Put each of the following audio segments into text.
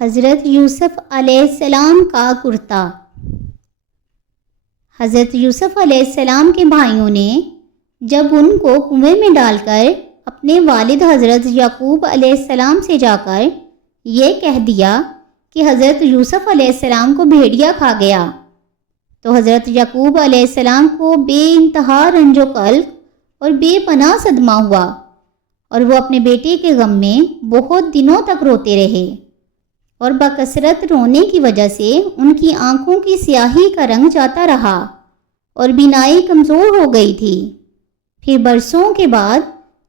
حضرت یوسف علیہ السلام کا کرتا۔ حضرت یوسف علیہ السلام کے بھائیوں نے جب ان کو کنویں میں ڈال کر اپنے والد حضرت یعقوب علیہ السلام سے جا کر یہ کہہ دیا کہ حضرت یوسف علیہ السلام کو بھیڑیا کھا گیا، تو حضرت یعقوب علیہ السلام کو بے انتہا رنج و قلق اور بے پناہ صدمہ ہوا، اور وہ اپنے بیٹے کے غم میں بہت دنوں تک روتے رہے، اور بکثرت رونے کی وجہ سے ان کی آنکھوں کی سیاہی کا رنگ جاتا رہا اور بینائی کمزور ہو گئی تھی۔ پھر برسوں کے بعد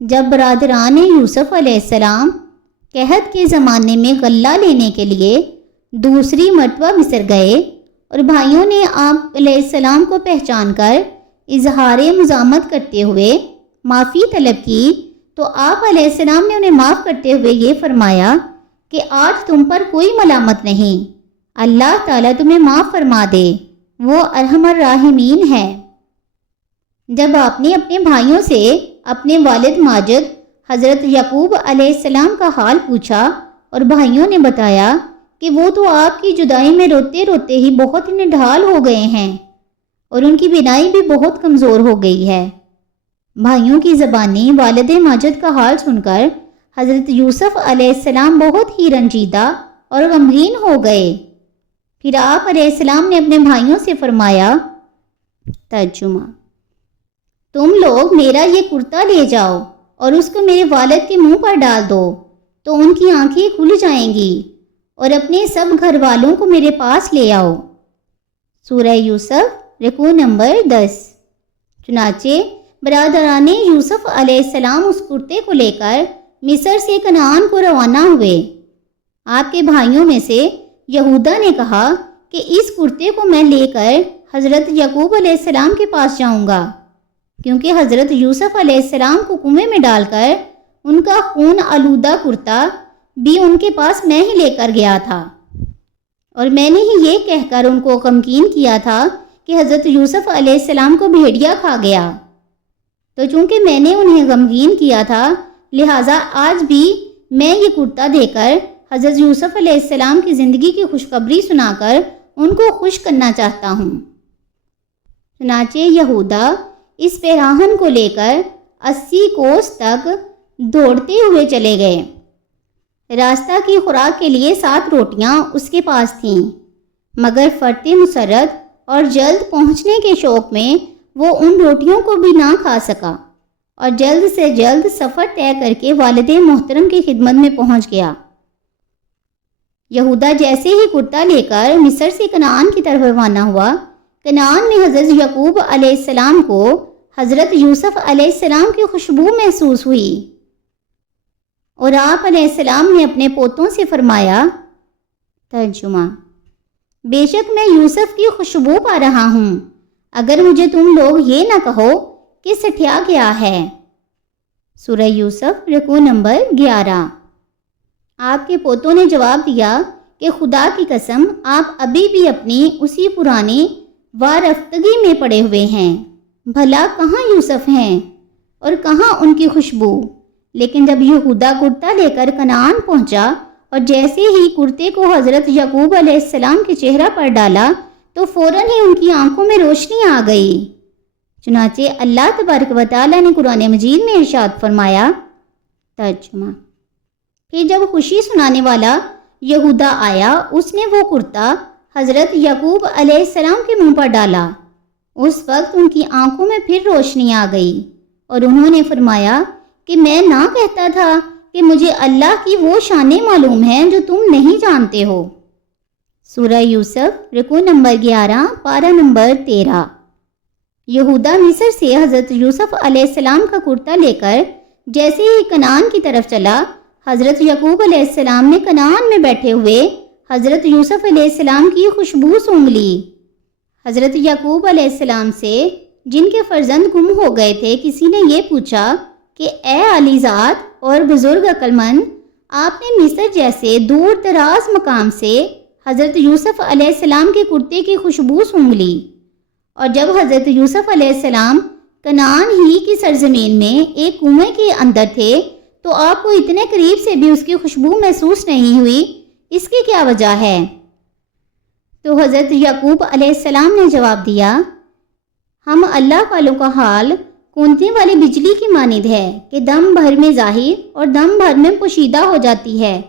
جب برادران یوسف علیہ السلام قحط کے زمانے میں غلہ لینے کے لیے دوسری مرتبہ مصر گئے اور بھائیوں نے آپ علیہ السلام کو پہچان کر اظہار مزاحمت کرتے ہوئے معافی طلب کی، تو آپ علیہ السلام نے انہیں معاف کرتے ہوئے یہ فرمایا کہ آج تم پر کوئی ملامت نہیں، اللہ تعالیٰ تمہیں معاف فرما دے، وہ ارحم الراحمین ہے۔ جب آپ نے اپنے بھائیوں سے اپنے والد ماجد حضرت یعقوب علیہ السلام کا حال پوچھا اور بھائیوں نے بتایا کہ وہ تو آپ کی جدائی میں روتے روتے ہی بہت نڈھال ہو گئے ہیں اور ان کی بینائی بھی بہت کمزور ہو گئی ہے۔ بھائیوں کی زبانی والد ماجد کا حال سن کر حضرت یوسف علیہ السلام بہت ہی رنجیدہ اور غمگین ہو گئے۔ پھر آپ علیہ السلام نے اپنے بھائیوں سے فرمایا، ترجمہ: تم لوگ میرا یہ کرتا لے جاؤ اور اس کو میرے والد کے منہ پر ڈال دو تو ان کی آنکھیں کھل جائیں گی، اور اپنے سب گھر والوں کو میرے پاس لے آؤ۔ سورہ یوسف رکوع نمبر 10۔ چنانچہ برادران یوسف علیہ السلام اس کرتے کو لے کر مصر سے کنعان کو روانہ ہوئے۔ آپ کے بھائیوں میں سے یہودا نے کہا کہ اس کرتے کو میں لے کر حضرت یعقوب علیہ السلام کے پاس جاؤں گا، کیونکہ حضرت یوسف علیہ السلام کو کنویں میں ڈال کر ان کا خون آلودہ کرتا بھی ان کے پاس میں ہی لے کر گیا تھا، اور میں نے ہی یہ کہہ کر ان کو غمگین کیا تھا کہ حضرت یوسف علیہ السلام کو بھیڑیا کھا گیا۔ تو چونکہ میں نے انہیں غمگین کیا تھا، لہٰذا آج بھی میں یہ کرتا دے کر حضرت یوسف علیہ السلام کی زندگی کی خوشخبری سنا کر ان کو خوش کرنا چاہتا ہوں۔ چنانچہ یہودا اس پیراہن کو لے کر 80 کوس تک دوڑتے ہوئے چلے گئے۔ راستہ کی خوراک کے لیے 7 روٹیاں اس کے پاس تھیں، مگر فرط مسرت اور جلد پہنچنے کے شوق میں وہ ان روٹیوں کو بھی نہ کھا سکا، اور جلد سے جلد سفر طے کر کے والد محترم کی خدمت میں پہنچ گیا۔ یہودا جیسے ہی کرتا لے کر مصر سے کنعان کی طرف روانہ ہوا، کنعان میں حضرت یعقوب علیہ السلام کو حضرت یوسف علیہ السلام کی خوشبو محسوس ہوئی، اور آپ علیہ السلام نے اپنے پوتوں سے فرمایا، ترجمہ: بے شک میں یوسف کی خوشبو پا رہا ہوں، اگر مجھے تم لوگ یہ نہ کہو کہ سٹھیا گیا ہے۔ سورہ یوسف رکوع نمبر 11۔ آپ کے پوتوں نے جواب دیا کہ خدا کی قسم آپ ابھی بھی اپنی اسی پرانی وارفتگی میں پڑے ہوئے ہیں، بھلا کہاں یوسف ہیں اور کہاں ان کی خوشبو؟ لیکن جب یہودا کرتا لے کر کنعان پہنچا اور جیسے ہی کرتے کو حضرت یعقوب علیہ السلام کے چہرہ پر ڈالا تو فوراً ہی ان کی آنکھوں میں روشنی آ گئی۔ چنانچہ اللہ تبارک و تعالیٰ نے قرآن مجید میں ارشاد فرمایا، ترجمہ: پھر جب خوشی سنانے والا یہودا آیا، اس نے وہ کرتا حضرت یعقوب علیہ السلام کے منہ پر ڈالا۔ اس وقت ان کی آنکھوں میں پھر روشنی آ گئی، اور انہوں نے فرمایا کہ میں نہ کہتا تھا کہ مجھے اللہ کی وہ شانیں معلوم ہیں جو تم نہیں جانتے ہو۔ سورہ یوسف رکوع نمبر 11، پارہ نمبر 13۔ یہودا مصر سے حضرت یوسف علیہ السلام کا کرتا لے کر جیسے ہی کنعان کی طرف چلا، حضرت یعقوب علیہ السلام نے کنعان میں بیٹھے ہوئے حضرت یوسف علیہ السلام کی خوشبو سونگھ لی۔ حضرت یعقوب علیہ السلام سے جن کے فرزند گم ہو گئے تھے کسی نے یہ پوچھا کہ اے عالی ذات اور بزرگ عقل مند، آپ نے مصر جیسے دور دراز مقام سے حضرت یوسف علیہ السلام کے کرتے کی خوشبو سونگھ لی، اور جب حضرت یوسف علیہ السلام کنعان ہی کی سرزمین میں ایک کنویں کے اندر تھے تو آپ کو اتنے قریب سے بھی اس کی خوشبو محسوس نہیں ہوئی اس کی کیا وجہ ہے؟ تو حضرت یعقوب علیہ السلام نے جواب دیا، ہم اللہ والوں کا حال کونتے والی بجلی کی مانند ہے کہ دم بھر میں ظاہر اور دم بھر میں پوشیدہ ہو جاتی ہے۔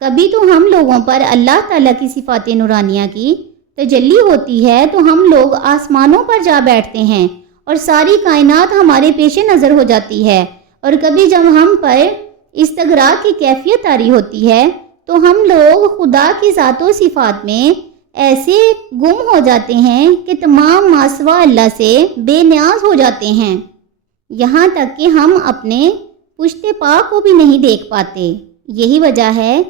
کبھی تو ہم لوگوں پر اللہ تعالیٰ کی صفات نورانیہ کی تجلی ہوتی ہے تو ہم لوگ آسمانوں پر جا بیٹھتے ہیں اور ساری کائنات ہمارے پیش نظر ہو جاتی ہے، اور کبھی جب ہم پر استغراق کی کیفیت طاری ہوتی ہے تو ہم لوگ خدا کی ذات و صفات میں ایسے گم ہو جاتے ہیں کہ تمام ماسوا اللہ سے بے نیاز ہو جاتے ہیں، یہاں تک کہ ہم اپنے پشت پا کو بھی نہیں دیکھ پاتے۔ یہی وجہ ہے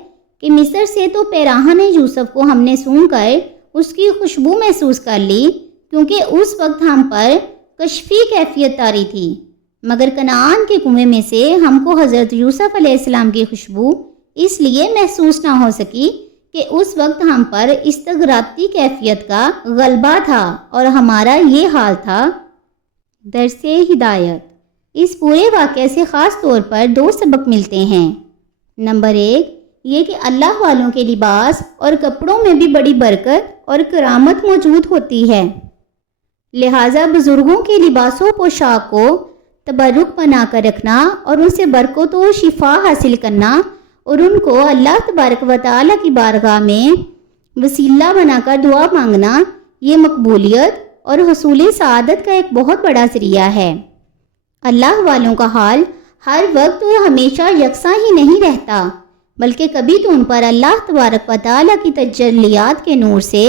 کہ مصر سے تو پیراہن یوسف کو ہم نے سونگھ کر اس کی خوشبو محسوس کر لی، کیونکہ اس وقت ہم پر کشفی کیفیت طاری تھی، مگر کنعان کے کنویں میں سے ہم کو حضرت یوسف علیہ السلام کی خوشبو اس لیے محسوس نہ ہو سکی کہ اس وقت ہم پر استغراقی کیفیت کا غلبہ تھا، اور ہمارا یہ حال تھا۔ درس ہدایت، اس پورے واقعے سے خاص طور پر 2 سبق ملتے ہیں۔ نمبر 1 یہ کہ اللہ والوں کے لباس اور کپڑوں میں بھی بڑی برکت اور کرامت موجود ہوتی ہے، لہٰذا بزرگوں کے لباس و پوشاک کو تبرک بنا کر رکھنا اور ان سے برکت و شفا حاصل کرنا اور ان کو اللہ تبارک و تعالیٰ کی بارگاہ میں وسیلہ بنا کر دعا مانگنا، یہ مقبولیت اور حصول سعادت کا ایک بہت بڑا ذریعہ ہے۔ اللہ والوں کا حال ہر وقت اور ہمیشہ یکساں ہی نہیں رہتا، بلکہ کبھی تو ان پر اللہ تبارک و تعالیٰ کی تجلیات کے نور سے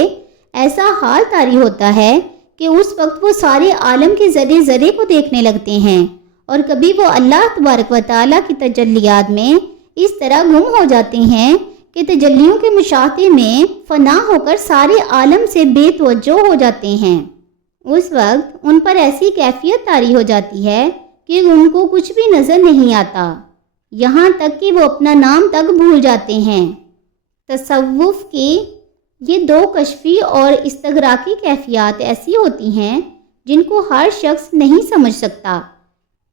ایسا حال طاری ہوتا ہے کہ اس وقت وہ سارے عالم کے ذرے ذرے کو دیکھنے لگتے ہیں، اور کبھی وہ اللہ تبارک و تعالیٰ کی تجلیات میں اس طرح گم ہو جاتے ہیں کہ تجلیوں کے مشاہدے میں فنا ہو کر سارے عالم سے بے توجہ ہو جاتے ہیں۔ اس وقت ان پر ایسی کیفیت طاری ہو جاتی ہے کہ ان کو کچھ بھی نظر نہیں آتا، یہاں تک کہ وہ اپنا نام تک بھول جاتے ہیں۔ تصوف کی یہ 2 کشفی اور استغراقی کیفیات ایسی ہوتی ہیں جن کو ہر شخص نہیں سمجھ سکتا،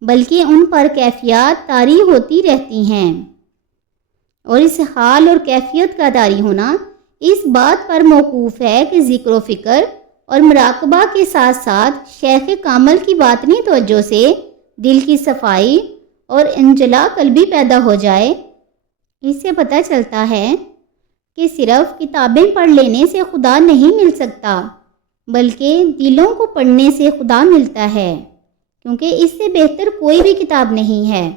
بلکہ ان پر کیفیات طاری ہوتی رہتی ہیں، اور اس حال اور کیفیت کا طاری ہونا اس بات پر موقوف ہے کہ ذکر و فکر اور مراقبہ کے ساتھ ساتھ شیخ کامل کی باطنی توجہ سے دل کی صفائی اور انجلا قلبی پیدا ہو جائے۔ اس سے پتہ چلتا ہے کہ صرف کتابیں پڑھ لینے سے خدا نہیں مل سکتا، بلکہ دلوں کو پڑھنے سے خدا ملتا ہے، کیونکہ اس سے بہتر کوئی بھی کتاب نہیں ہے۔